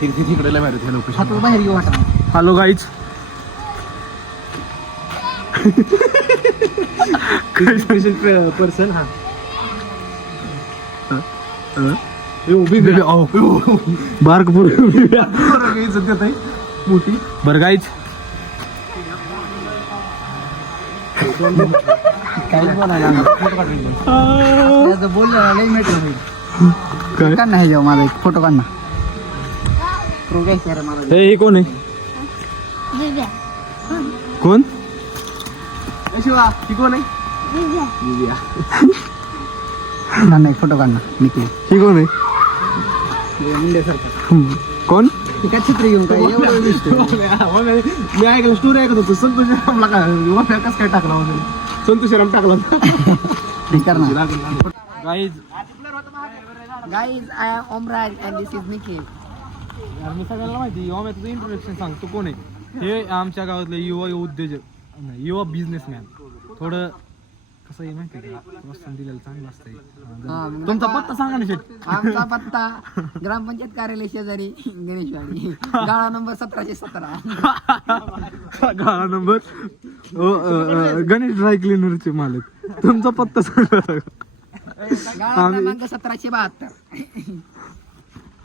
तिकडे लय मारत लोक बाहेर घेऊ वाटत. हॅलो गाईज पर्सन हा बारकपूर मोठी बरं गाईज काहीच बोलायला बोललं लई मेटर होईल. काढ ना हे जेव्हा माझा एक फोटो काढ ना. हे कोण आहे कोण शिवा ही कोण आहे. नाही फोटो काढ ना निखिल. ही कोण आहे मुंडेसारखं कोण काय चित्र घेऊन काय एवढं दिसतोय. मी ऐकलं स्टोरी ऐकत होतो संतोष रामला काय कस काय टाकला वगैरे संतोष राम टाकला guys Guys, I am Omraj and this is Nikhil. मी सगळ्यांना माहिती तुझं इंट्रोडक्शन सांग तू कोण आहे. हे आमच्या गावातले युवा उद्योजक नाही युवा बिझनेसमॅन. थोडं कसं आहे माहिती का प्रोत्साहन दिलेलं चांगलं असतंय. तुमचा पत्ता सांगा ना शेट. आमचा पत्ता ग्रामपंचायत कार्यालय शेजारी गणेशवाडी गाळा नंबर 1717. गाळा नंबर गणेश ड्राय क्लिनरचे मालक. तुमचा पत्ता सांगा. गाळा क्रमांक 1772.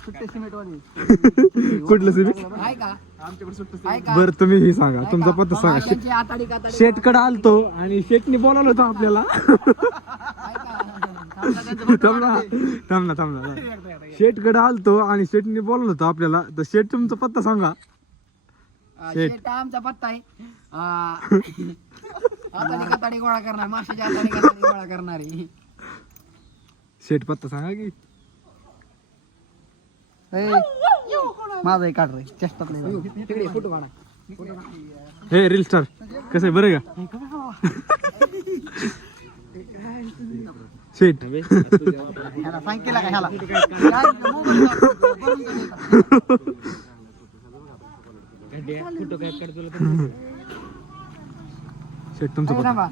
सुट्टे सिमेंट वाले कुठलं सिमेंट आहे का आहे का. बरं तुम्ही हे सांगा तुमचा पत्ता सांगा. त्यांची आताडी काताडी शेटकडे आलतो आणि शेटने बोलावलं होतं आपल्याला. थांबला शेटकडे आलतो आणि शेटने बोलावलं होतं आपल्याला. तर शेट तुमचा पत्ता सांगा. शेट आमचा पत्ता आहे आताडी काताडी गोळा करणार माशाच्या आताडी काताडी गोळा करणारी. शेट पत्ता सांगा की. माझा काढ रे चेष्टात नाही तिकडे फोटो काढा. हे रील स्टार कसं आहे बरं का शेट. ह्याला सांग केला का ह्याला शेट तुमचा पत्ता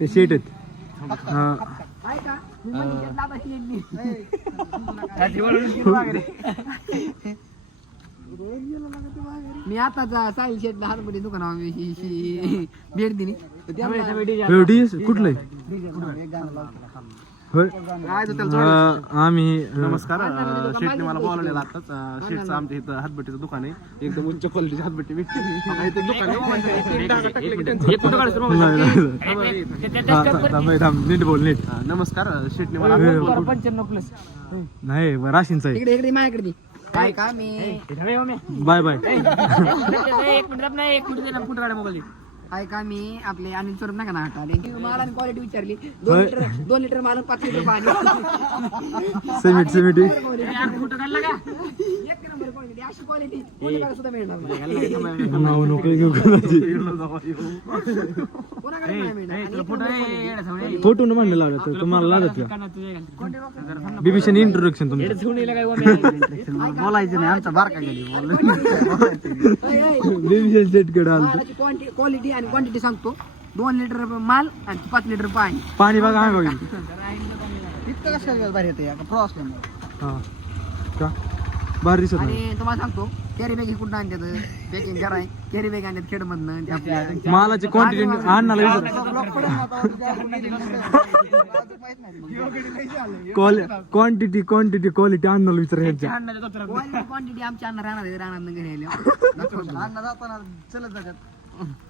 ते शेट आहेत. मी आता साहिल शेट लहानपणी दुकानावर भेट दिली. कुठलं आम्ही नमस्कार. शेटने मला बोलावलेला आताच. शेटचं आमच्या इथं हातभट्टीचं दुकान आहे. एकदम उच्च क्वालिटीची हातभट्टी भेटते. नीट बोल नीट. नमस्कार. शेटने मला 95+ नाही राशींचा आहे. इकडे इकडे माझ्याकडे काय का मी बाय बाय. ऐका मी आपले अनिल स्वरूप नका ना हटा त्यांची मालाची क्वालिटी विचारली. 2 लिटर माल 5 लिटर पाणी. सिमेंट एक नंबर क्वालिटी अशी क्वालिटी कोणाकडे सुद्धा मिळणार नाही. नाव नको घेऊ कोणाची. कोणाकडे नाही मिळणार. फोटो न म्हणलं लागत तर तुम्हाला लागत का बिभीषण इंट्रोडक्शन तुमचं. बोलायचं नाही आमचा बारका गेली बिभीषण शेट कडे आलं. क्वालिटी आणि क्वांटिटी सांगतो. 2 लिटर माल आणि 5 लिटर पाणी. पाणी बघा हा बघितलं इतकं कसं भारी येते फ्रो असल्यामुळे. हा का भारी दिसत नाही. आणि तुम्हाला सांगतो कॅरी बॅग कुठं आणतात पॅकिंग करा कॅरी बॅग आणतात खेडमधनं. मालाची क्वांटिटी आणणार क्वांटिटी क्वालिटी आणणार विचार ह्याच्या. क्वांटिटी आमची आणणार राहणार घरी आल्या अन्न जाताना चलत जातात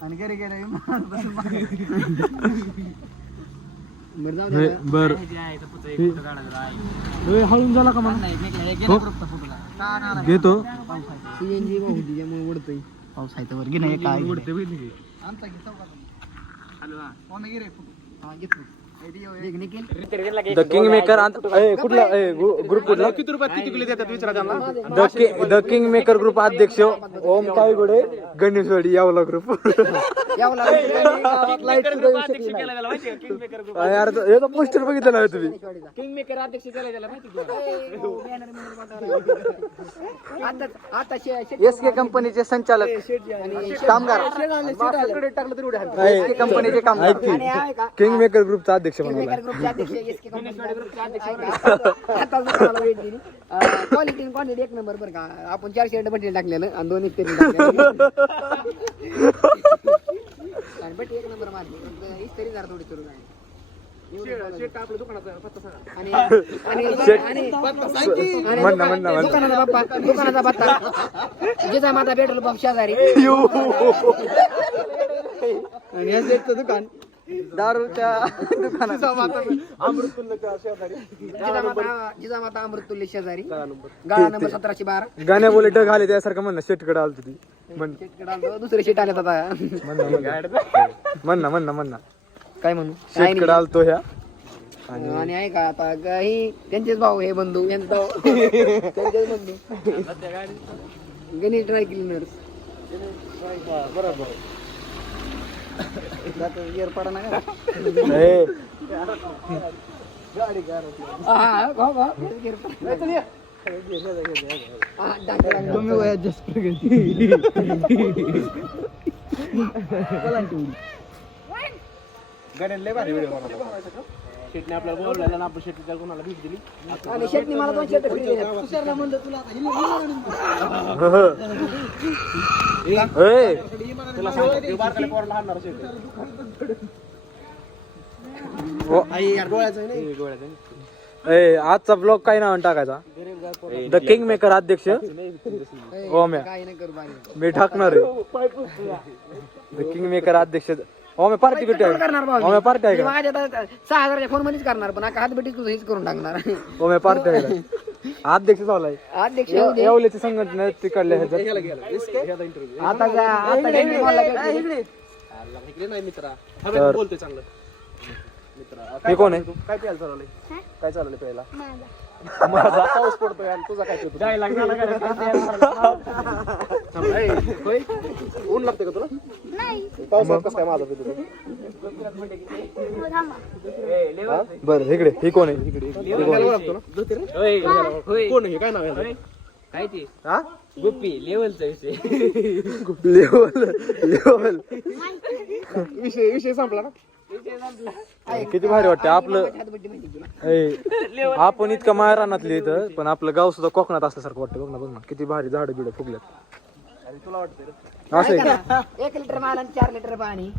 आणि घरी गेल्या बर हळून झाला का मला घेतो. सीएनजी भाऊजी त्यामुळे उडतोय पाऊस आहे तर घे ना काय उडते द किंग मेकर कुठला ग्रुप कुठला किती रुपयात किती किलो देतात विचारा त्यांना. द किंग मेकर ग्रुप अध्यक्ष ओम ताईगुडे गणेशवाडी यावला ग्रुप. याचा पोस्टर बघितलं ना तुम्ही. किंग मेकर अध्यक्ष केला त्याला माहिती एसके कंपनीचे संचालक कामगार टाकलं तरी एसके कंपनीचे कामगार किंग मेकर ग्रुपचा अध्यक्ष बनवला ग्रुपचे अध्यक्ष SK आता दुकानाला भेट दिली. क्वालिटी आणि क्वांटिटी एक नंबर बरं का. आपण 4 शर्ट बटली टाकलेलं आणि 2 इस्त्री आणि बट एक नंबर मारली. इस्त्री जरा थोडी सुरू झाली. आपल्या दुकानाचा पत्ता सांगा. आणि दुकानाचा बाप्पा दुकानाचा पत्ता जिजामाता पेट्रोल पंप शेजारी आणि या सेटचं दुकान दारूच्या दुकानात जिजामाता अमृतुल्य शेजारी गाळा नंबर 1712. गाण्या बोले ढग आले त्यासारखं म्हणणं शेटकडे आलं ती दुसरे शेट आले आता म्हणणं काय म्हणू शेटकडे आलतो ह्या आणि आहे का आता ही त्यांचेच भाऊ हे बंधू यांचे भाऊ त्यांचेच बंधू गणेश ड्राय क्लिनर्स बरोबर पडा ना गाड्यांना भारी व्हिडिओ बनवला. शेटने आपल्याला बोलवलेलं आणि आपण शेटने त्याला कोणाला भेट दिली. आणि शेटनी मला 2 शर्ट फ्री दिले. तुषारला म्हणलं तुला तुला सांगतो बारकाल्या पोराला हाणणार शेट. आई यार डोळ्याचं आहे नाही डोळ्याचं. आजचा ब्लॉग काय नाव टाकायचा द किंग मेकर अध्यक्ष ओम्या काही नाही करू बारी मी टाकणार आहे द किंग मेकर अध्यक्ष ओम्या पार्टी कुठे करणार आहे ओम्या पार्टी आहे का माझ्या 6000च्या फोन मध्येच करणार पण आता हातबेटी तुझं हेच करून टाकणार ओम्या पार्टी आहे का अध्यक्ष झालाय अध्यक्ष येवल्याची संघटना तिकडल्या ह्याच्यात आता डेंगी मॉलला भेटली. इकडे नाही मित्रा हा बोलतोय चांगलं मित्रा. हे कोण आहे काय प्यायला चालवलंय काय चालवलंय प्यायला माझा पाऊस पडतोय आणि तुझा काय पितो होय ऊन लागते का तुला पावसात कसं काय माझा पितो बरं इकडे ही कोण आहे कोण हे काय नाव आहे काय ते हा गुप्पी लेवलचा विषय लेवल विषय संपला ना. किती भारी वाटतं आपलं हातबेटी माहिती तुला आपण इतकं माहेरानातले इथं पण आपलं गाव सुद्धा कोकणात असल्यासारखं वाटतं बघ ना किती भारी झाडं बिडं फुगल्यात तुला वाटतंय असं आहे का? 1 लिटर माल आणि 4 लिटर पाणी